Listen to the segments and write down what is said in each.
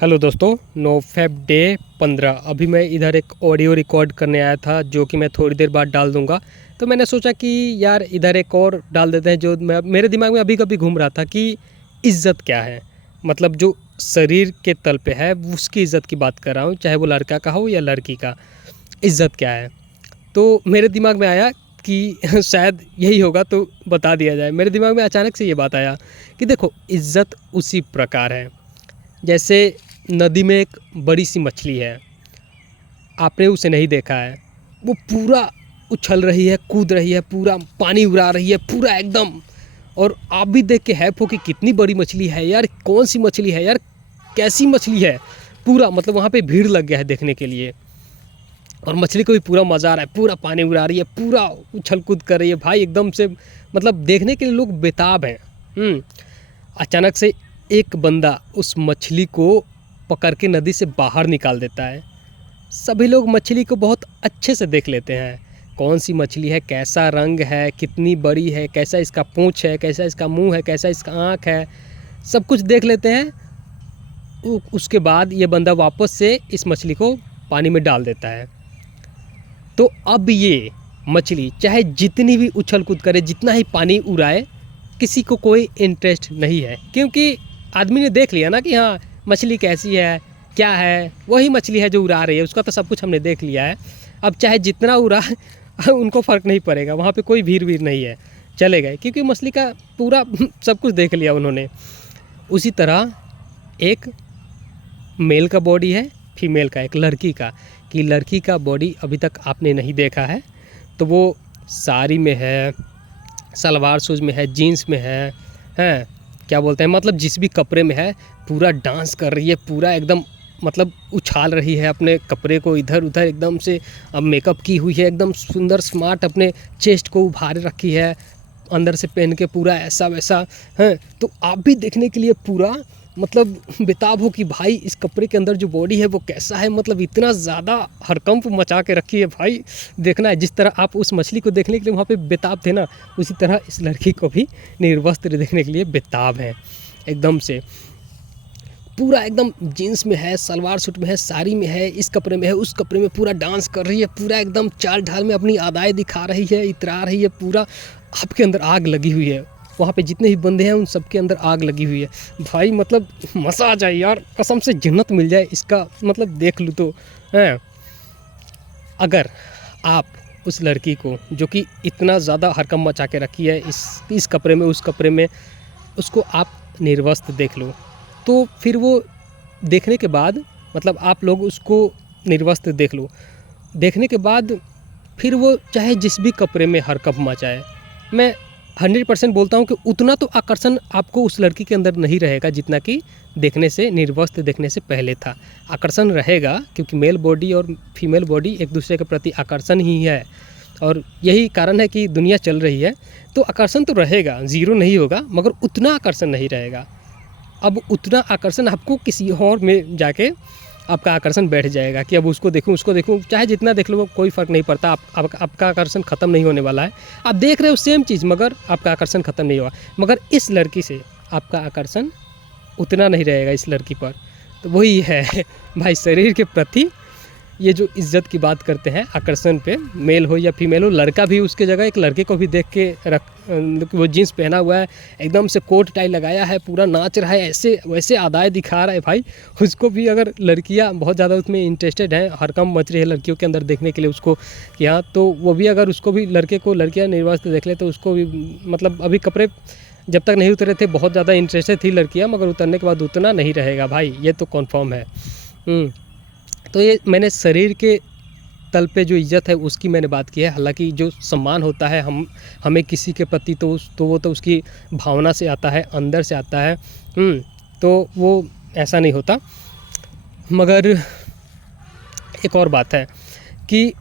Hello दोस्तों, नोफेब day 15। अभी मैं इधर एक ऑडियो रिकॉर्ड करने आया था जो कि मैं थोड़ी देर बाद डाल दूंगा। तो मैंने सोचा कि यार इधर एक और डाल देते हैं जो मेरे दिमाग में अभी कभी घूम रहा था कि इज़्ज़त क्या है। मतलब जो शरीर के तल पे है उसकी इज़्ज़त की बात कर रहा हूँ, चाहे वो लड़का का हो या लड़की का। इज़्ज़त क्या है, तो मेरे दिमाग में आया कि शायद यही होगा तो बता दिया जाए। मेरे दिमाग में अचानक से ये बात आया कि देखो, इज़्ज़त उसी प्रकार है जैसे नदी में एक बड़ी सी मछली है। आपने उसे नहीं देखा है, वो पूरा उछल रही है, कूद रही है, पूरा पानी उड़ा रही है, पूरा एकदम। और आप भी देख के हैप हो कि कितनी बड़ी मछली है यार, कौन सी मछली है यार, कैसी मछली है। पूरा मतलब वहाँ पे भीड़ लग गया है देखने के लिए, और मछली को भी पूरा मज़ा आ रहा है, पूरा पानी उड़ा रही है, पूरा उछल कूद कर रही है भाई एकदम से। मतलब देखने के लिए लोग बेताब हैं। अचानक से एक बंदा उस मछली को पकड़ के नदी से बाहर निकाल देता है। सभी लोग मछली को बहुत अच्छे से देख लेते हैं, कौन सी मछली है, कैसा रंग है, कितनी बड़ी है, कैसा इसका पूँछ है, कैसा इसका मुंह है, कैसा इसका आँख है, सब कुछ देख लेते हैं। उसके बाद ये बंदा वापस से इस मछली को पानी में डाल देता है। तो अब ये मछली चाहे जितनी भी उछल कूद करे, जितना ही पानी उड़ाए, किसी को कोई इंटरेस्ट नहीं है, क्योंकि आदमी ने देख लिया ना कि हाँ मछली कैसी है, क्या है। वही मछली है जो उड़ा रही है, उसका तो सब कुछ हमने देख लिया है। अब चाहे जितना उड़ा उनको फ़र्क नहीं पड़ेगा, वहाँ पे कोई भीड़ वीर नहीं है, चले गए, क्योंकि मछली का पूरा सब कुछ देख लिया उन्होंने। उसी तरह एक मेल का बॉडी है, फीमेल का, एक लड़की का, कि लड़की का बॉडी अभी तक आपने नहीं देखा है, तो वो साड़ी में है, सलवार सूज में है, जीन्स में है, क्या बोलते हैं, मतलब जिस भी कपड़े में है, पूरा डांस कर रही है, पूरा एकदम मतलब उछाल रही है अपने कपड़े को इधर उधर एकदम से। अब मेकअप की हुई है, एकदम सुंदर स्मार्ट, अपने चेस्ट को उभारे रखी है, अंदर से पहन के पूरा ऐसा वैसा है। तो आप भी देखने के लिए पूरा मतलब बेताब हो कि भाई इस कपड़े के अंदर जो बॉडी है वो कैसा है। मतलब इतना ज़्यादा हड़कंप मचा के रखी है भाई, देखना है। जिस तरह आप उस मछली को देखने के लिए वहाँ पे बेताब थे ना, उसी तरह इस लड़की को भी निर्वस्त्र देखने के लिए बेताब है एकदम से। पूरा एकदम जीन्स में है, सलवार सूट में है, साड़ी में है, इस कपड़े में है, उस कपड़े में, पूरा डांस कर रही है, पूरा एकदम चाल ढाल में अपनी अदाएँ दिखा रही है, इतरा रही है पूरा। आपके अंदर आग लगी हुई है, वहाँ पे जितने भी बंदे हैं उन सबके अंदर आग लगी हुई है भाई। मतलब मज़ा आ जाए यार, कसम से जन्नत मिल जाए इसका मतलब देख लूँ तो हैं। अगर आप उस लड़की को जो कि इतना ज़्यादा हरकम मचा के रखी है इस कपड़े में, उस कपड़े में, उसको आप निर्वस्त्र देख लो, तो फिर वो देखने के बाद, मतलब आप लोग उसको निर्वस्त्र देख लो, देखने के बाद फिर वो चाहे जिस भी कपड़े में हरकंप मचाए, मैं 100% बोलता हूँ कि उतना तो आकर्षण आपको उस लड़की के अंदर नहीं रहेगा जितना कि देखने से, निर्वस्त्र देखने से पहले था। आकर्षण रहेगा क्योंकि मेल बॉडी और फीमेल बॉडी एक दूसरे के प्रति आकर्षण ही है, और यही कारण है कि दुनिया चल रही है। तो आकर्षण तो रहेगा, ज़ीरो नहीं होगा, मगर उतना आकर्षण नहीं रहेगा। अब उतना आकर्षण आपको किसी और में जाके आपका आकर्षण बैठ जाएगा कि अब उसको देखूं, चाहे जितना देख लो कोई फ़र्क नहीं पड़ता। आपका आकर्षण ख़त्म नहीं होने वाला है। आप देख रहे हो सेम चीज़, मगर आपका आकर्षण ख़त्म नहीं होगा। मगर इस लड़की से आपका आकर्षण उतना नहीं रहेगा इस लड़की पर। तो वही है भाई, शरीर के प्रति ये जो इज़्ज़त की बात करते हैं, आकर्षण पे, मेल हो या फीमेल हो, लड़का भी उसके जगह एक लड़के को भी देख के वो जीन्स पहना हुआ है, एकदम से कोट टाई लगाया है, पूरा नाच रहा है, ऐसे वैसे अदाएँ दिखा रहा है भाई। उसको भी अगर लड़कियां बहुत ज़्यादा उसमें इंटरेस्टेड हैं, हरकंप मच रही है लड़कियों के अंदर देखने के लिए उसको कि हाँ, तो वो भी अगर उसको भी लड़के को लड़कियाँ निर्वस्त्र देख ले तो उसको भी मतलब अभी कपड़े जब तक नहीं उतरे थे बहुत ज़्यादा इंटरेस्टेड थी लड़कियाँ, मगर उतरने के बाद उतना नहीं रहेगा भाई, ये तो कन्फर्म है। तो ये मैंने शरीर के तल पे जो इज़्ज़त है उसकी मैंने बात की है। हालांकि जो सम्मान होता है हमें किसी के प्रति, तो वो तो उसकी भावना से आता है, अंदर से आता है। तो वो ऐसा नहीं होता। मगर एक और बात है कि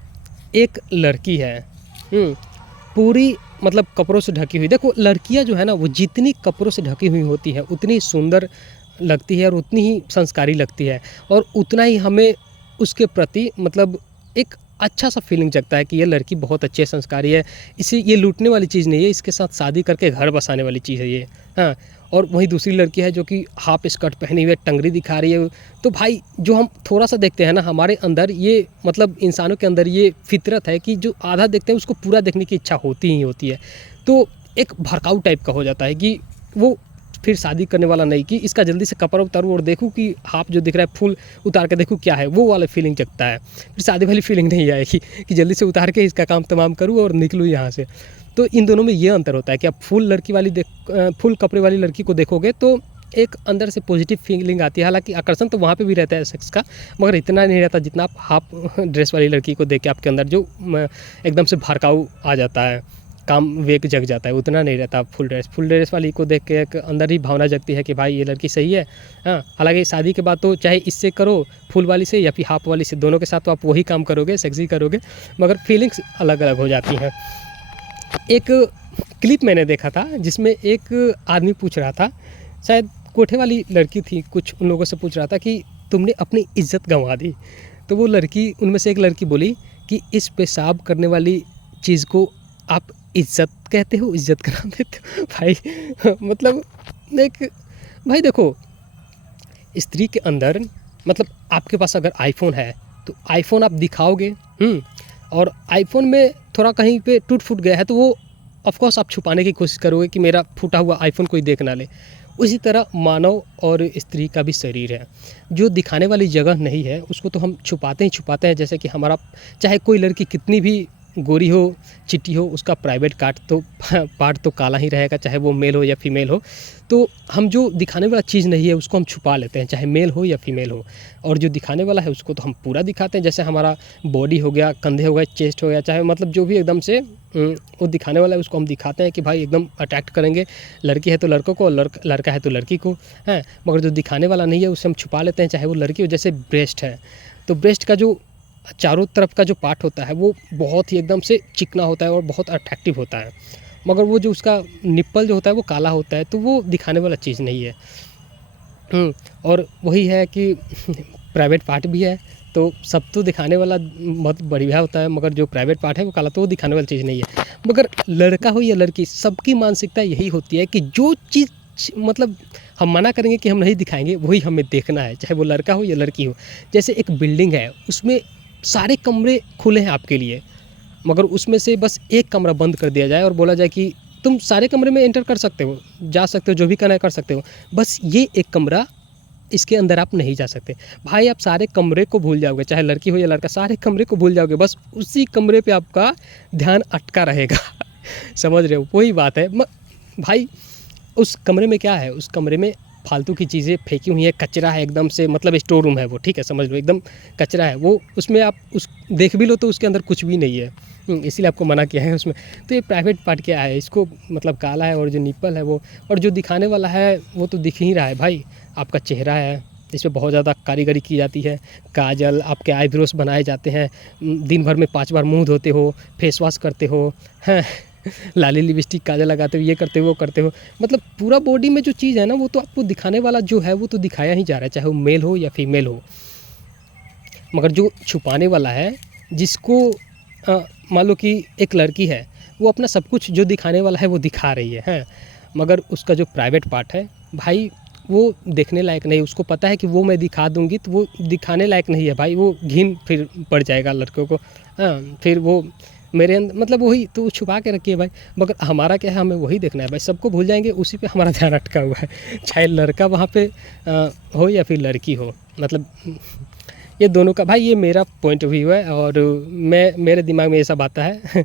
एक लड़की है पूरी मतलब कपड़ों से ढकी हुई। देखो लड़कियां जो है ना, वो जितनी कपड़ों से ढकी हुई होती है उतनी सुंदर लगती है और उतनी ही संस्कारी लगती है, और उतना ही हमें उसके प्रति मतलब एक अच्छा सा फीलिंग जगता है कि ये लड़की बहुत अच्छी संस्कारी है। इसे ये लूटने वाली चीज़ नहीं है, इसके साथ शादी करके घर बसाने वाली चीज़ है ये। हाँ, और वहीं दूसरी लड़की है जो कि हाफ स्कर्ट पहनी हुई है, टंगरी दिखा रही है। तो भाई जो हम थोड़ा-सा देखते हैं ना, हमारे अंदर ये मतलब इंसानों के अंदर ये फ़ितरत है कि जो आधा देखते हैं उसको पूरा देखने की इच्छा होती ही होती है। तो एक भड़काऊ टाइप का हो जाता है कि वो फिर शादी करने वाला नहीं, कि इसका जल्दी से कपड़ा उतारूँ और देखूँ कि हाफ जो दिख रहा है फुल उतार के देखूँ क्या है, वो वाला फीलिंग जगता है। फिर शादी वाली फीलिंग नहीं आएगी कि जल्दी से उतार के इसका काम तमाम करूँ और निकलूँ यहाँ से। तो इन दोनों में ये अंतर होता है कि आप फुल लड़की वाली फुल कपड़े वाली लड़की को देखोगे तो एक अंदर से पॉजिटिव फीलिंग आती है। हालाँकि आकर्षण तो वहाँ पे भी रहता है सेक्स का, मगर इतना नहीं रहता जितना आप हाफ ड्रेस वाली लड़की को देख के आपके अंदर जो एकदम से भड़काऊ आ जाता है, काम वेग जग जाता है, उतना नहीं रहता। फुल ड्रेस वाली को देख के एक अंदर ही भावना जगती है कि भाई ये लड़की सही है। हाँ, हालाँकि शादी के बाद तो चाहे इससे करो फुल वाली से या फिर हाफ वाली से, दोनों के साथ तो आप वही काम करोगे, सेक्स ही करोगे, मगर फीलिंग्स अलग-अलग हो जाती हैं। एक क्लिप मैंने देखा था जिसमें एक आदमी पूछ रहा था, शायद कोठे वाली लड़की थी, कुछ उन लोगों से पूछ रहा था कि तुमने अपनी इज़्ज़त गँवा दी। तो वो लड़की, उनमें से एक लड़की बोली कि इस पेशाब करने वाली चीज़ को आप इज़्ज़त कहते हो, इज़्ज़त का नाम देते हो? भाई मतलब एक, भाई देखो, स्त्री के अंदर मतलब आपके पास अगर आईफ़ोन है तो आईफ़ोन आप दिखाओगे, और आईफ़ोन में थोड़ा कहीं पे टूट-फूट गया है तो वो ऑफ़ कोर्स आप छुपाने की कोशिश करोगे कि मेरा फूटा हुआ आईफ़ोन कोई देख ना ले। उसी तरह मानव और स्त्री का भी शरीर है। जो दिखाने वाली जगह नहीं है उसको तो हम छुपाते ही छुपाते हैं। जैसे कि हमारा, चाहे कोई लड़की कितनी भी गोरी हो, चिट्टी हो, उसका प्राइवेट पार्ट तो काला ही रहेगा, चाहे वो मेल हो या फीमेल हो। तो हम जो दिखाने वाला चीज़ नहीं है उसको हम छुपा लेते हैं, चाहे मेल हो या फीमेल हो। और जो दिखाने वाला है उसको तो हम पूरा दिखाते हैं। जैसे हमारा बॉडी हो गया, कंधे हो गए, चेस्ट हो गया, चाहे मतलब जो भी एकदम से वो दिखाने वाला है उसको हम दिखाते हैं कि भाई एकदम अट्रैक्ट करेंगे। लड़की है तो लड़कों को, लड़का है तो लड़की को, हैं। मगर जो दिखाने वाला नहीं है उसे हम छुपा लेते हैं, चाहे वो लड़की हो। जैसे ब्रेस्ट है, तो ब्रेस्ट का जो चारों तरफ का जो पार्ट होता है वो बहुत ही एकदम से चिकना होता है और बहुत अट्रैक्टिव होता है। मगर वो जो उसका निप्पल जो होता है वो काला होता है, तो वो दिखाने वाला चीज़ नहीं है। और वही है कि प्राइवेट पार्ट भी है, तो सब तो दिखाने वाला बहुत बढ़िया होता है, मगर जो प्राइवेट पार्ट है वो काला, तो वो दिखाने वाली चीज़ नहीं है। मगर लड़का हो या लड़की, सबकी मानसिकता यही होती है कि जो चीज़ मतलब हम मना करेंगे कि हम नहीं दिखाएँगे, वही हमें देखना है, चाहे वो लड़का हो या लड़की हो। जैसे एक बिल्डिंग है, उसमें सारे कमरे खुले हैं आपके लिए, मगर उसमें से बस एक कमरा बंद कर दिया जाए और बोला जाए कि तुम सारे कमरे में एंटर कर सकते हो, जा सकते हो, जो भी करना है कर सकते हो, बस ये एक कमरा, इसके अंदर आप नहीं जा सकते। भाई आप सारे कमरे को भूल जाओगे, चाहे लड़की हो या लड़का, सारे कमरे को भूल जाओगे, बस उसी कमरे पे आपका ध्यान अटका रहेगा। समझ रहे हो? वही बात है। भाई उस कमरे में क्या है, उस कमरे में फालतू की चीज़ें फेंकी हुई हैं, कचरा है एकदम से, मतलब स्टोर रूम है वो, ठीक है, समझ लो एकदम कचरा है वो। उसमें आप उस देख भी लो तो उसके अंदर कुछ भी नहीं है, इसीलिए आपको मना किया है उसमें। तो ये प्राइवेट पार्ट क्या है, इसको मतलब काला है, और जो निप्पल है वो, और जो दिखाने वाला है वो तो दिख ही रहा है भाई। आपका चेहरा है, इसमें बहुत ज़्यादा कारीगरी की जाती है, काजल, आपके आईब्रोज बनाए जाते हैं, दिन भर में 5 बार मुँह धोते हो, फेस वॉश करते हो, हैं, लाली लिपस्टिक काजल लगाते हो, ये करते हो, वो करते हो, मतलब पूरा बॉडी में जो चीज़ है ना वो तो आपको दिखाने वाला जो है वो तो दिखाया ही जा रहा है, चाहे वो मेल हो या फीमेल हो। मगर जो छुपाने वाला है, जिसको मान लो कि एक लड़की है, वो अपना सब कुछ जो दिखाने वाला है वो दिखा रही है, हैं, मगर उसका जो प्राइवेट पार्ट है भाई वो देखने लायक नहीं। उसको पता है कि वो मैं दिखा दूँगी तो वो दिखाने लायक नहीं है भाई, वो घिन फिर पड़ जाएगा लड़कों को, हाँ, फिर वो मेरे अंदर मतलब वही तो छुपा के रखी है भाई। मगर हमारा क्या है, हमें वही देखना है भाई, सबको भूल जाएँगे, उसी पे हमारा ध्यान अटका हुआ है। चाहे लड़का वहाँ पे हो या फिर लड़की हो, मतलब ये दोनों का भाई, ये मेरा पॉइंट ऑफ व्यू है। और मेरे दिमाग में ये सब आता है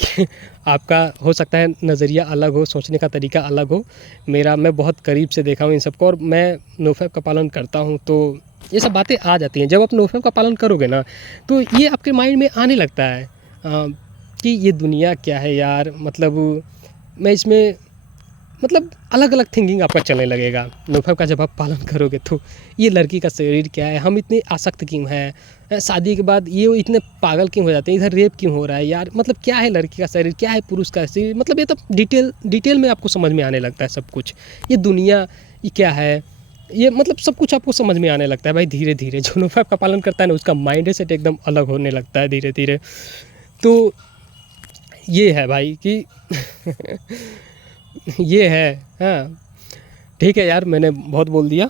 कि आपका हो सकता है नज़रिया अलग हो, सोचने का तरीका अलग हो। मैं बहुत करीब से देखा हूँ इन सबको, और मैं नोफेप का पालन करता हूँ, तो ये सब बातें आ जाती हैं। जब आप नोफेप का पालन करोगे ना तो ये आपके माइंड में आने लगता है कि ये दुनिया क्या है यार, मतलब मैं इसमें मतलब अलग-अलग थिंकिंग आपका चलने लगेगा। नोफेप का जब आप पालन करोगे तो ये लड़की का शरीर क्या है, हम इतने आसक्त क्यों हैं, शादी के बाद ये इतने पागल क्यों हो जाते हैं, इधर रेप क्यों हो रहा है यार, मतलब क्या है लड़की का शरीर, क्या है पुरुष का शरीर, मतलब ये तो डिटेल में आपको समझ में आने लगता है सब कुछ। ये दुनिया ये क्या है, ये मतलब सब कुछ आपको समझ में आने लगता है भाई धीरे-धीरे। जो नोफेप का पालन करता है ना उसका माइंड सेट एकदम अलग होने लगता है धीरे-धीरे। तो ये है भाई कि ये है, हाँ। ठीक है यार, मैंने बहुत बोल दिया।